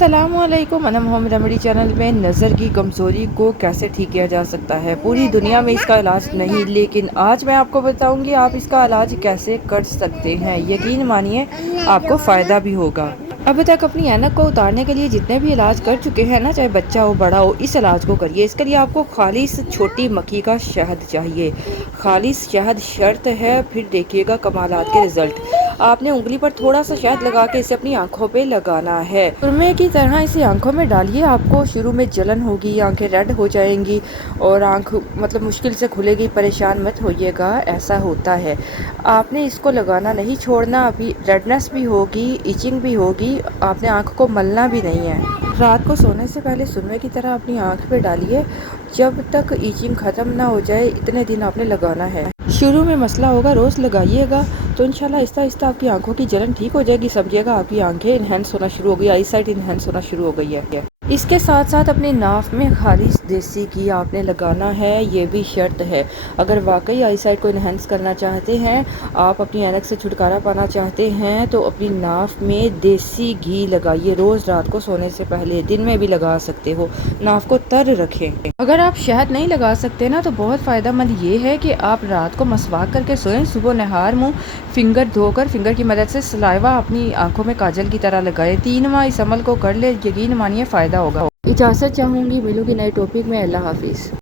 अस्सलाम वालेकुम। Anam home remedy channel में नज़र की कमज़ोरी को कैसे ठीक किया जा सकता है। पूरी दुनिया में इसका इलाज नहीं, लेकिन आज मैं आपको बताऊंगी आप इसका इलाज कैसे कर सकते हैं। यकीन मानिए आपको फ़ायदा भी होगा। अभी तक अपनी ऐनक को उतारने के लिए जितने भी इलाज कर चुके हैं ना, चाहे बच्चा हो बड़ा हो, इस इलाज को करिए। इसके लिए आपको खालिस छोटी मक्खी का शहद चाहिए। खालिस शहद शर्त है, फिर देखिएगा कमालात के रिजल्ट। आपने उंगली पर थोड़ा सा शहद लगा के इसे अपनी आंखों पे लगाना है। सुरमे की तरह इसे आंखों में डालिए। आपको शुरू में जलन होगी, आंखें रेड हो जाएंगी और आंख मतलब मुश्किल से खुलेगी। परेशान मत होइएगा, ऐसा होता है। आपने इसको लगाना नहीं छोड़ना। अभी रेडनेस भी होगी, इचिंग भी होगी, आपने आंख को मलना भी नहीं है। रात को सोने से पहले सुरमे की तरह अपनी आंख पे डालिए। जब तक इचिंग ख़त्म ना हो जाए इतने दिन आपने लगाना है। शुरू में मसला होगा, रोज़ लगाइएगा तो इंशाल्लाह आहिस्ता आहिस्ता आपकी आंखों की जलन ठीक हो जाएगी। समझिएगा आपकी आंखें इन्हेंस होना शुरू हो गई, आई साइट इन्हेंस होना शुरू हो गई है। इसके साथ साथ अपने नाफ में खालिस देसी घी आपने लगाना है, ये भी शर्त है। अगर वाकई आई साइट को इन्हेंस करना चाहते हैं, आप अपनी ऐनक से छुटकारा पाना चाहते हैं, तो अपनी नाफ में देसी घी लगाइए रोज़ रात को सोने से पहले। दिन में भी लगा सकते हो, नाफ को तर रखें। अगर आप शहद नहीं लगा सकते ना, तो बहुत फ़ायदेमंद ये है कि आप रात को मसवाक करके सोएं, सुबह नहार मुँह फिंगर धोकर फिंगर की मदद से सलाइवा अपनी आंखों में काजल की तरह लगाएं। 3 माह इस अमल को कर ले, यकीन मानिए फ़ायदा होगा। इजाज़त चाहूँगी, मिलूंगी नए टॉपिक में। अल्लाह हाफिज़।